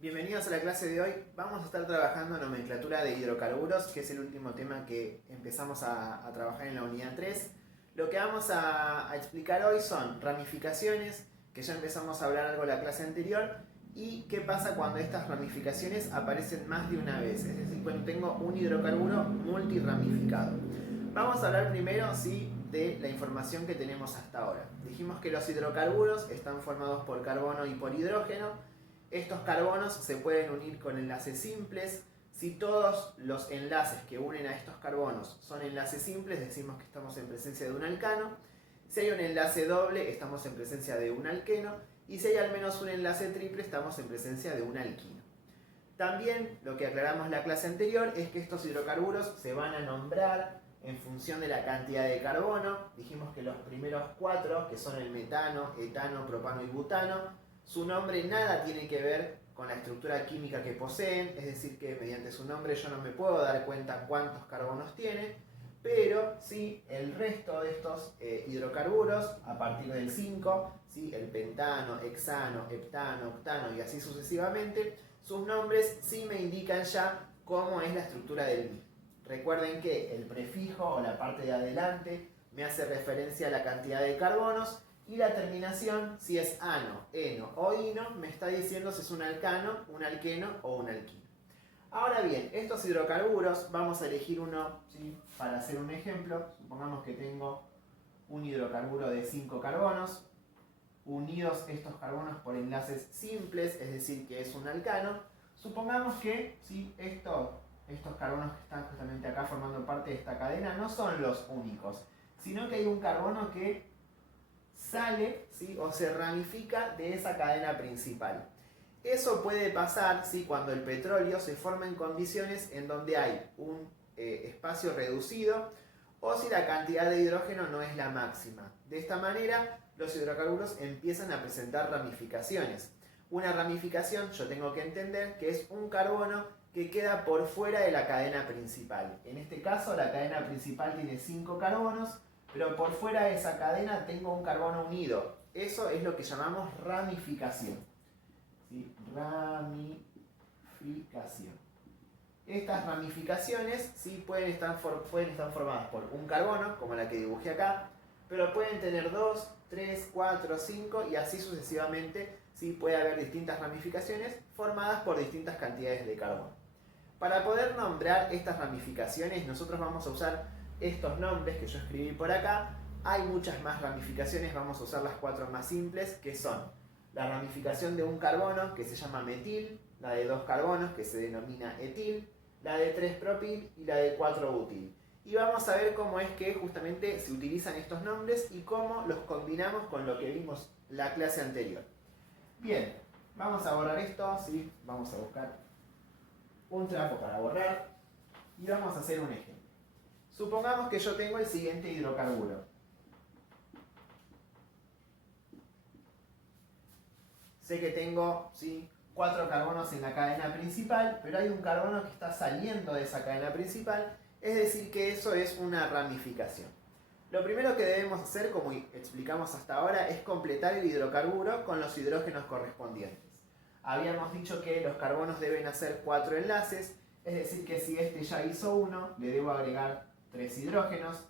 Bienvenidos a la clase de hoy. Vamos a estar trabajando en nomenclatura de hidrocarburos, que es el último tema que empezamos a trabajar en la unidad 3. Lo que vamos a explicar hoy son ramificaciones, que ya empezamos a hablar algo en la clase anterior, y qué pasa cuando estas ramificaciones aparecen más de una vez, es decir, cuando tengo un hidrocarburo multiramificado. Vamos a hablar primero, sí, de la información que tenemos hasta ahora. Dijimos que los hidrocarburos están formados por carbono y por hidrógeno. Estos carbonos se pueden unir con enlaces simples. Si todos los enlaces que unen a estos carbonos son enlaces simples, decimos que estamos en presencia de un alcano. Si hay un enlace doble, estamos en presencia de un alqueno. Y si hay al menos un enlace triple, estamos en presencia de un alquino. También lo que aclaramos en la clase anterior es que estos hidrocarburos se van a nombrar en función de la cantidad de carbono. Dijimos que los primeros 4, que son el metano, etano, propano y butano, su nombre nada tiene que ver con la estructura química que poseen, es decir que mediante su nombre yo no me puedo dar cuenta cuántos carbonos tiene, pero sí el resto de estos hidrocarburos, a partir del 5, ¿sí? El pentano, hexano, heptano, octano y así sucesivamente, sus nombres sí me indican ya cómo es la estructura del mismo. Recuerden que el prefijo o la parte de adelante me hace referencia a la cantidad de carbonos, y la terminación, si es ano, eno o ino, me está diciendo si es un alcano, un alqueno o un alquino. Ahora bien, estos hidrocarburos, vamos a elegir uno, ¿sí? Para hacer un ejemplo. Supongamos que tengo un hidrocarburo de 5 carbonos, unidos estos carbonos por enlaces simples, es decir, que es un alcano. Supongamos que, ¿sí? estos carbonos que están justamente acá formando parte de esta cadena no son los únicos, sino que hay un carbono que sale, ¿sí? O se ramifica de esa cadena principal. Eso puede pasar, ¿sí? Cuando el petróleo se forma en condiciones en donde hay un espacio reducido o si la cantidad de hidrógeno no es la máxima. De esta manera, los hidrocarburos empiezan a presentar ramificaciones. Una ramificación, yo tengo que entender que es un carbono que queda por fuera de la cadena principal. En este caso, la cadena principal tiene 5 carbonos, pero por fuera de esa cadena tengo un carbono unido. Eso es lo que llamamos ramificación. ¿Sí? Ramificación. Estas ramificaciones, ¿sí? pueden estar formadas por un carbono, como la que dibujé acá, pero pueden tener 2, 3, 4, 5 y así sucesivamente. ¿Sí? Puede haber distintas ramificaciones formadas por distintas cantidades de carbono. Para poder nombrar estas ramificaciones, nosotros vamos a usar estos nombres que yo escribí por acá. Hay muchas más ramificaciones, vamos a usar las 4 más simples, que son la ramificación de un carbono, que se llama metil, la de 2 carbonos, que se denomina etil, la de 3 propil y la de 4 butil. Y vamos a ver cómo es que justamente se utilizan estos nombres y cómo los combinamos con lo que vimos en la clase anterior. Bien, vamos a borrar esto, ¿sí? Vamos a buscar un trapo para borrar y vamos a hacer un ejemplo. Supongamos que yo tengo el siguiente hidrocarburo. Sé que tengo, ¿sí? 4 carbonos en la cadena principal, pero hay un carbono que está saliendo de esa cadena principal, es decir que eso es una ramificación. Lo primero que debemos hacer, como explicamos hasta ahora, es completar el hidrocarburo con los hidrógenos correspondientes. Habíamos dicho que los carbonos deben hacer 4 enlaces, es decir que si este ya hizo 1, le debo agregar 3 hidrógenos.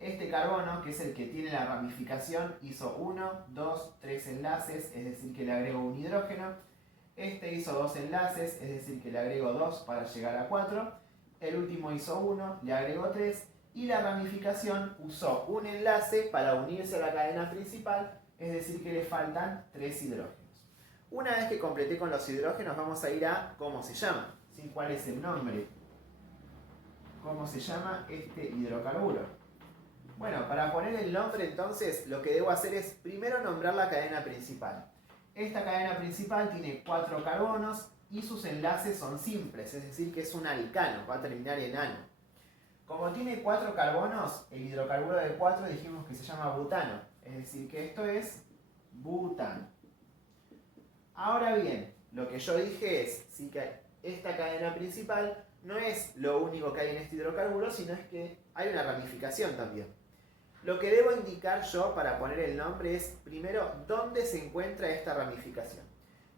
Este carbono, que es el que tiene la ramificación, hizo 1, 2, 3 enlaces, es decir que le agrego un hidrógeno. Este hizo 2 enlaces, es decir que le agrego 2 para llegar a 4. El último hizo 1, le agrego 3. Y la ramificación usó un enlace para unirse a la cadena principal, es decir que le faltan 3 hidrógenos. Una vez que completé con los hidrógenos, vamos a ir a cómo se llama, ¿sí? ¿Cuál es el nombre? ¿Cómo se llama este hidrocarburo? Bueno, para poner el nombre entonces lo que debo hacer es primero nombrar la cadena principal. Esta cadena principal tiene 4 carbonos y sus enlaces son simples, es decir que es un alcano, va a terminar en ano. Como tiene 4 carbonos, el hidrocarburo de 4 dijimos que se llama butano, es decir que esto es butano. Ahora bien, lo que yo dije es, sí, que esta cadena principal no es lo único que hay en este hidrocarburo, sino es que hay una ramificación también. Lo que debo indicar yo para poner el nombre es, primero, dónde se encuentra esta ramificación.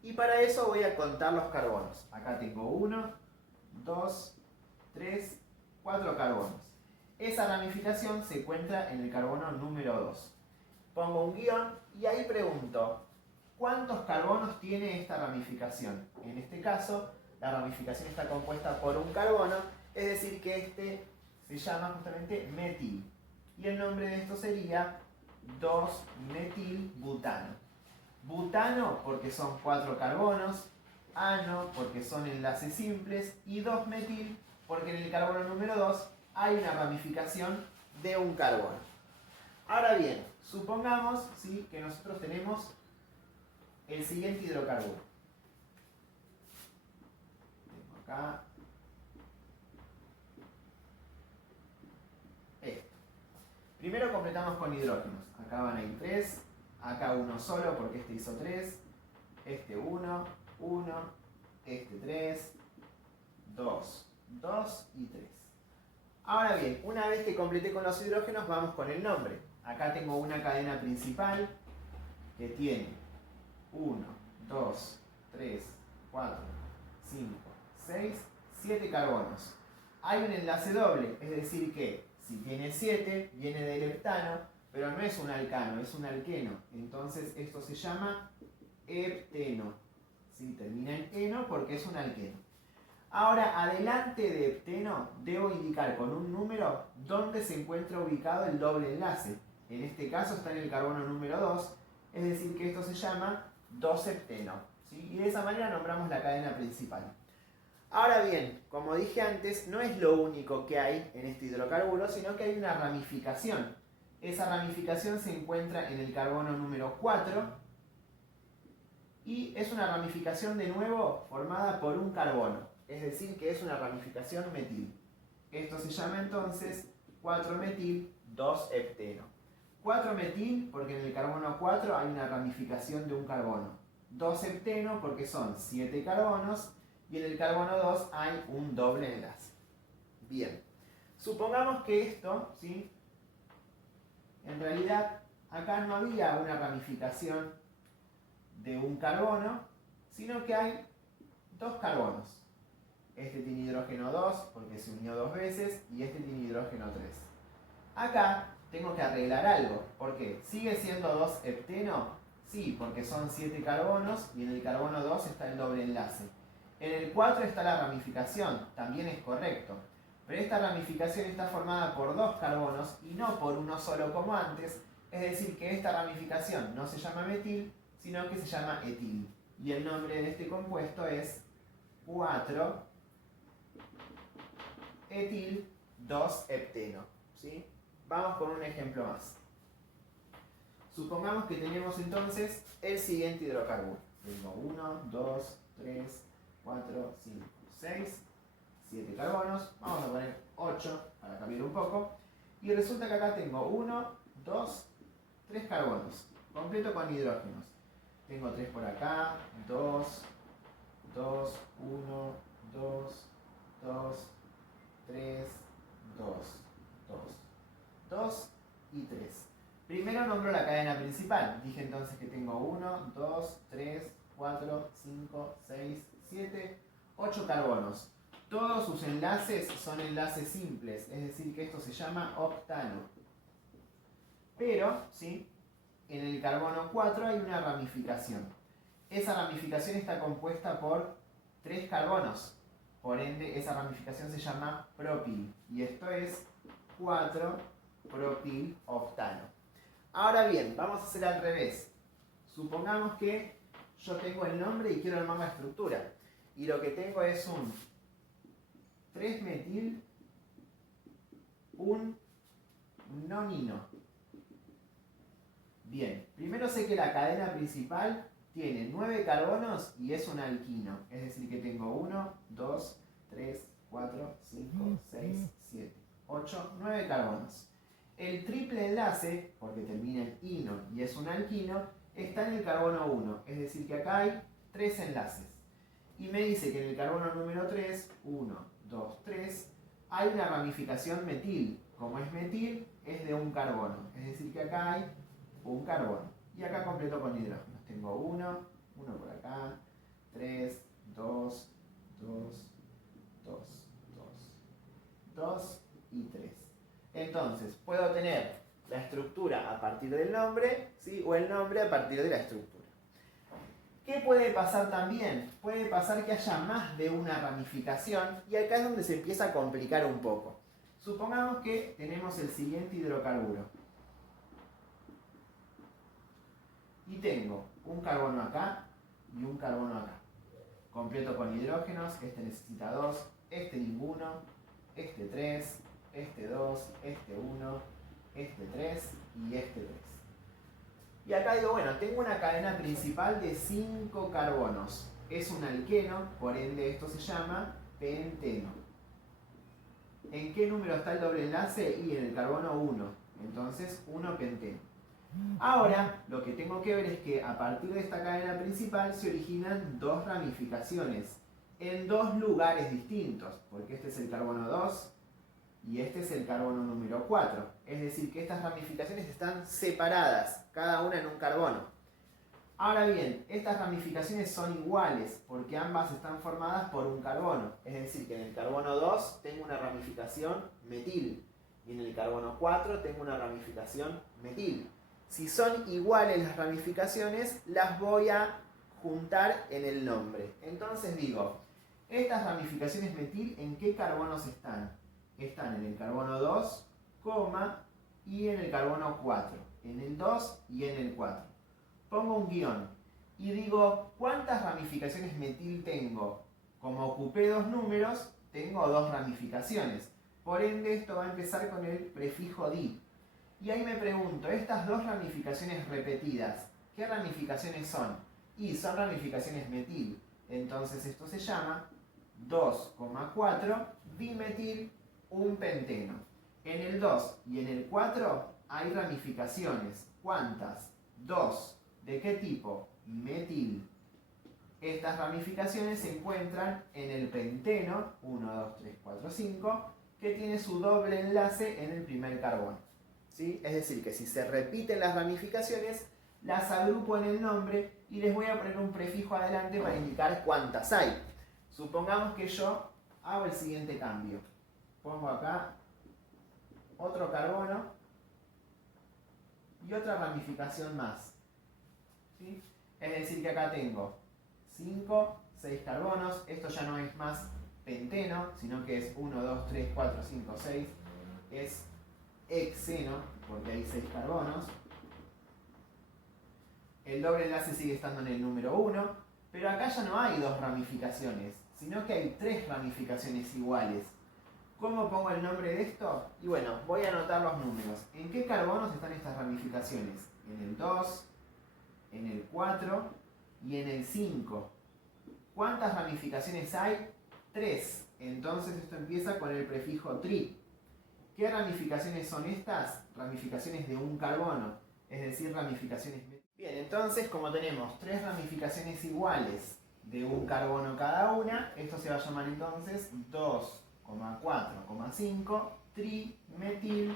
Y para eso voy a contar los carbonos. Acá tengo 1, 2, 3, 4 carbonos. Esa ramificación se encuentra en el carbono número 2. Pongo un guión y ahí pregunto, ¿cuántos carbonos tiene esta ramificación? En este caso, la ramificación está compuesta por un carbono, es decir que este se llama justamente metil. Y el nombre de esto sería 2-metilbutano. Butano porque son 4 carbonos, ano porque son enlaces simples y 2-metil porque en el carbono número 2 hay una ramificación de un carbono. Ahora bien, supongamos ¿sí? que nosotros tenemos el siguiente hidrocarburo. Tengo acá esto. Primero completamos con hidrógenos. Acá van a ir 3, acá uno solo porque este hizo 3, este 1, 1, este 3, 2, 2 y 3. Ahora bien, una vez que completé con los hidrógenos, vamos con el nombre. Acá tengo una cadena principal que tiene 1, 2, 3, 4, 5, 6, 7 carbonos. Hay un enlace doble, es decir que si tiene 7, viene del heptano, pero no es un alcano, es un alqueno. Entonces esto se llama hepteno. ¿Sí? Termina en eno porque es un alqueno. Ahora, adelante de hepteno, debo indicar con un número dónde se encuentra ubicado el doble enlace. En este caso está en el carbono número 2, es decir que esto se llama 2-hepteno. ¿Sí? Y de esa manera nombramos la cadena principal. Ahora bien, como dije antes, no es lo único que hay en este hidrocarburo, sino que hay una ramificación. Esa ramificación se encuentra en el carbono número 4 y es una ramificación de nuevo formada por un carbono. Es decir, que es una ramificación metil. Esto se llama entonces 4-metil 2-hepteno. 4-metil porque en el carbono 4 hay una ramificación de un carbono. 2-hepteno porque son 7 carbonos y en el carbono 2 hay un doble enlace. Bien, supongamos que esto, ¿sí? En realidad acá no había una ramificación de un carbono, sino que hay 2 carbonos. Este tiene hidrógeno 2 porque se unió 2 veces y este tiene hidrógeno 3. Acá tengo que arreglar algo. ¿Por qué? ¿Sigue siendo 2-hepteno? Sí, porque son 7 carbonos y en el carbono 2 está el doble enlace. En el 4 está la ramificación, también es correcto. Pero esta ramificación está formada por 2 carbonos y no por uno solo como antes. Es decir que esta ramificación no se llama metil, sino que se llama etil. Y el nombre de este compuesto es 4-etil 2-hepteno. ¿Sí? Vamos con un ejemplo más. Supongamos que tenemos entonces el siguiente hidrocarburo. Tengo 1, 2, 3, 4, 5, 6, 7 carbonos. Vamos a poner 8 para cambiar un poco. Y resulta que acá tengo 1, 2, 3 carbonos. Completo con hidrógenos. Tengo 3 por acá, 2, 2, 1, 2, 2, 3, 2, 2, 2 y 3. Primero nombro la cadena principal. Dije entonces que tengo 1, 2, 3, 4, 5, 6, 7, 8 carbonos. Todos sus enlaces son enlaces simples, es decir que esto se llama octano. Pero, ¿sí? En el carbono 4 hay una ramificación. Esa ramificación está compuesta por 3 carbonos. Por ende, esa ramificación se llama propil. Y esto es 4-propiloctano. Ahora bien, vamos a hacer al revés. Supongamos que yo tengo el nombre y quiero armar la estructura. Y lo que tengo es un 3-metil, un nonino. Bien, primero sé que la cadena principal tiene 9 carbonos y es un alquino. Es decir que tengo 1, 2, 3, 4, 5, 6, 7, 8, 9 carbonos. El triple enlace, porque termina en ino y es un alquino, está en el carbono 1. Es decir que acá hay 3 enlaces. Y me dice que en el carbono número 3, 1, 2, 3, hay una ramificación metil. Como es metil, es de un carbono. Es decir que acá hay un carbono. Y acá completo con hidrógenos. Tengo 1 por acá, 3, 2, 2, 2, 2 y 3. Entonces, puedo tener la estructura a partir del nombre, ¿sí? O el nombre a partir de la estructura. ¿Qué puede pasar también? Puede pasar que haya más de una ramificación y acá es donde se empieza a complicar un poco. Supongamos que tenemos el siguiente hidrocarburo. Y tengo un carbono acá y un carbono acá. Completo con hidrógenos, este necesita 2, este ninguno, este 3, este 2, este 1, este 3 y este 3. Y acá digo, bueno, tengo una cadena principal de 5 carbonos. Es un alqueno, por ende esto se llama penteno. ¿En qué número está el doble enlace? Y en el carbono 1. Entonces 1 penteno. Ahora, lo que tengo que ver es que a partir de esta cadena principal se originan dos ramificaciones en dos lugares distintos, porque este es el carbono 2 y este es el carbono número 4. Es decir, que estas ramificaciones están separadas, cada una en un carbono. Ahora bien, estas ramificaciones son iguales, porque ambas están formadas por un carbono. Es decir, que en el carbono 2 tengo una ramificación metil, y en el carbono 4 tengo una ramificación metil. Si son iguales las ramificaciones, las voy a juntar en el nombre. Entonces digo, estas ramificaciones metil, ¿en qué carbonos están? Están en el carbono 2, y en el carbono 4. En el 2 y en el 4. Pongo un guión y digo, ¿cuántas ramificaciones metil tengo? Como ocupé dos números, tengo dos ramificaciones. Por ende, esto va a empezar con el prefijo di. Y ahí me pregunto, estas dos ramificaciones repetidas, ¿qué ramificaciones son? Y son ramificaciones metil. Entonces esto se llama 2,4 dimetil un penteno. En el 2 y en el 4 hay ramificaciones. ¿Cuántas? 2. ¿De qué tipo? Metil. Estas ramificaciones se encuentran en el penteno, 1, 2, 3, 4, 5, que tiene su doble enlace en el primer carbono. ¿Sí? Es decir, que si se repiten las ramificaciones, las agrupo en el nombre y les voy a poner un prefijo adelante para indicar cuántas hay. Supongamos que yo hago el siguiente cambio. Pongo acá otro carbono y otra ramificación más. ¿Sí? Es decir, que acá tengo 5, 6 carbonos. Esto ya no es más penteno, sino que es 1, 2, 3, 4, 5, 6. Es hexeno, porque hay 6 carbonos. El doble enlace sigue estando en el número 1, pero acá ya no hay dos ramificaciones, sino que hay 3 ramificaciones iguales. ¿Cómo pongo el nombre de esto? Y bueno, voy a anotar los números. ¿En qué carbonos están estas ramificaciones? En el 2, en el 4 y en el 5. ¿Cuántas ramificaciones hay? 3. Entonces esto empieza con el prefijo tri. ¿Qué ramificaciones son estas? Ramificaciones de un carbono, es decir, ramificaciones... Bien, entonces como tenemos 3 ramificaciones iguales de un carbono cada una, esto se va a llamar entonces 2,4,5 trimetil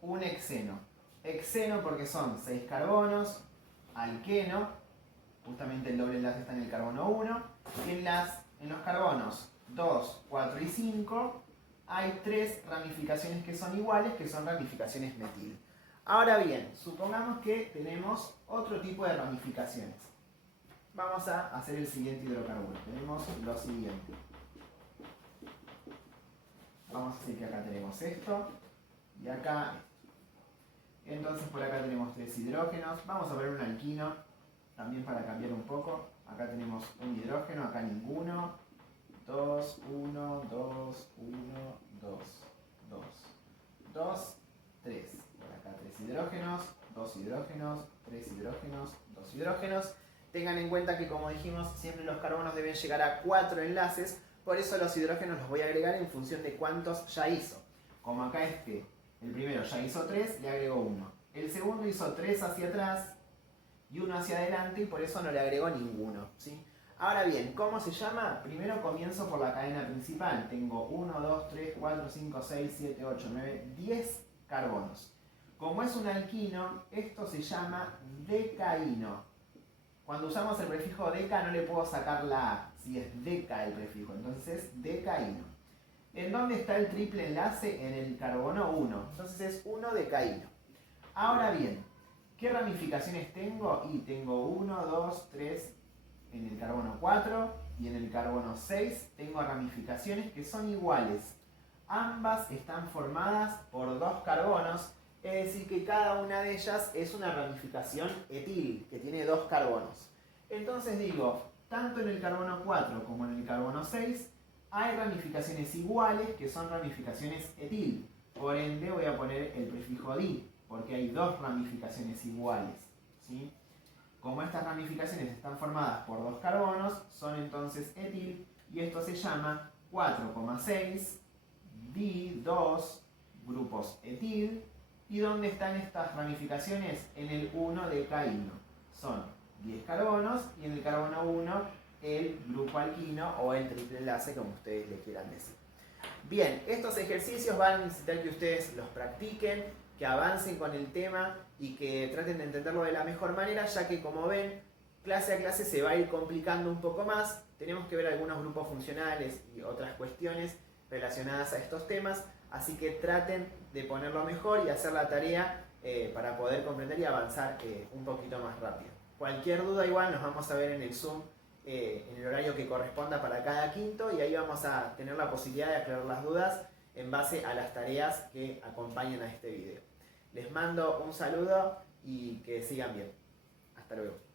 un hexeno. Hexeno porque son 6 carbonos, alqueno, justamente el doble enlace está en el carbono 1, y en los carbonos 2, 4 y 5 hay 3 ramificaciones que son iguales, que son ramificaciones metil. Ahora bien, supongamos que tenemos otro tipo de ramificaciones. Vamos a hacer el siguiente hidrocarburo. Tenemos lo siguiente. Vamos a decir que acá tenemos esto y acá esto. Entonces por acá tenemos 3 hidrógenos. Vamos a poner un alquino, también para cambiar un poco. Acá tenemos un hidrógeno, acá ninguno. 2, 1, 2, 1, 2, 2, 2, 3. Por acá 3 hidrógenos, 2 hidrógenos, 3 hidrógenos, 2 hidrógenos. Tengan en cuenta que, como dijimos, siempre los carbonos deben llegar a 4 enlaces. Por eso los hidrógenos los voy a agregar en función de cuántos ya hizo. Como acá el primero ya hizo 3, le agrego 1. El segundo hizo 3 hacia atrás y 1 hacia adelante y por eso no le agrego ninguno, ¿sí? Ahora bien, ¿cómo se llama? Primero comienzo por la cadena principal. Tengo 1, 2, 3, 4, 5, 6, 7, 8, 9, 10 carbonos. Como es un alquino, esto se llama decaíno. Cuando usamos el prefijo deca no le puedo sacar la A, si es deca el prefijo, entonces es decaíno. ¿En dónde está el triple enlace? En el carbono 1, entonces es 1 decaíno. Ahora bien, ¿qué ramificaciones tengo? Y tengo 1, 2, 3 en el carbono 4 y en el carbono 6 tengo ramificaciones que son iguales. Ambas están formadas por 2 carbonos, es decir que cada una de ellas es una ramificación etil, que tiene 2 carbonos. Entonces digo, tanto en el carbono 4 como en el carbono 6 hay ramificaciones iguales que son ramificaciones etil. Por ende voy a poner el prefijo di, porque hay 2 ramificaciones iguales, ¿sí? Como estas ramificaciones están formadas por 2 carbonos, son entonces etil, y esto se llama 4,6 di2 grupos etil. ¿Y dónde están estas ramificaciones? En el 1 decaíno. Son 10 carbonos y en el carbono 1 el grupo alquino o el triple enlace, como ustedes le quieran decir. Bien, estos ejercicios van a necesitar que ustedes los practiquen, que avancen con el tema y que traten de entenderlo de la mejor manera, ya que como ven, clase a clase se va a ir complicando un poco más. Tenemos que ver algunos grupos funcionales y otras cuestiones relacionadas a estos temas, así que traten de ponerlo mejor y hacer la tarea para poder comprender y avanzar un poquito más rápido. Cualquier duda igual nos vamos a ver en el Zoom en el horario que corresponda para cada quinto y ahí vamos a tener la posibilidad de aclarar las dudas en base a las tareas que acompañan a este video. Les mando un saludo y que sigan bien. Hasta luego.